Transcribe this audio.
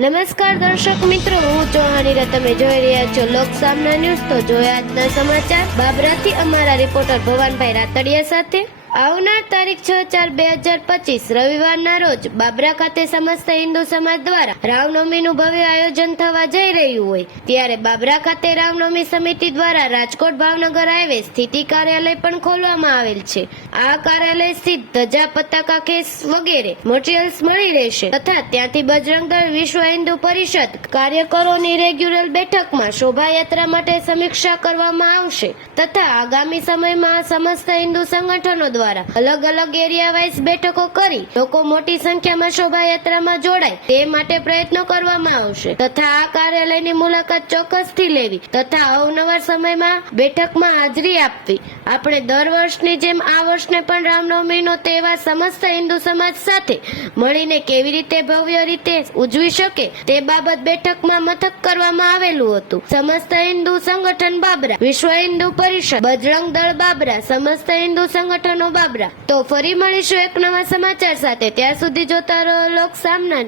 નમસ્કાર દર્શક મિત્રો, હું ચૌહાણી તમે જોઈ રહ્યા છો લોક સામના ન્યૂઝ. તો જોયા આજના સમાચાર. બાબરાથી અમારા રિપોર્ટર ભવાનભાઈ રાતડિયા સાથે. આવનાર તારીખ છ ચાર બે હજાર પચીસ, રવિવારના રોજ બાબરા ખાતે સમસ્ત હિન્દુ સમાજ દ્વારા રામનવમીનું ભવ્ય આયોજન થવા જઈ રહ્યું હોય, ત્યારે બાબરા ખાતે રામનવમી સમિતિ દ્વારા રાજકોટ ભાવનગર હાઈવે સ્થિતિ કાર્યાલય પણ ખોલવામાં આવેલ છે. આ કાર્યાલય સ્થિત ધજા પતાકા કેસ વગેરે મટીરિયલ્સ મળી રહેશે તથા ત્યાંથી બજરંગ દળ વિશ્વ હિન્દુ પરિષદ કાર્યકરોની રેગ્યુલર બેઠકમાં શોભાયાત્રા માટે સમીક્ષા કરવામાં આવશે તથા આગામી સમયમાં સમસ્ત હિન્દુ સંગઠનો દ્વારા અલગ અલગ એરિયા વાઇઝ બેઠકો કરી લોકો મોટી સંખ્યામાં શોભાયાત્રામાં જોડાય તે માટે પ્રયત્નો કરવામાં આવશે. તથા આ કાર્યાલયની મુલાકાત ચોક્કસથી લેવી તથા અવનવાર સમયમાં બેઠકમાં હાજરી આપવી. આપણે દર વર્ષની જેમ આ વર્ષને પણ રામનવમીનો તહેવાર સમસ્ત હિન્દુ સમાજ સાથે મળીને કેવી રીતે ભવ્ય રીતે ઉજવી શકે તે બાબત બેઠકમાં મથક કરવામાં આવેલું હતું. સમસ્ત હિન્દુ સંગઠન બાબરા, વિશ્વ હિન્દુ પરિષદ, બજરંગ દળ બાબરા, સમસ્ત હિન્દુ સંગઠનો બાબરા. તો ફરી મળીશું એક નવા સમાચાર સાથે. ત્યાં સુધી જોતા રહો લોક સામના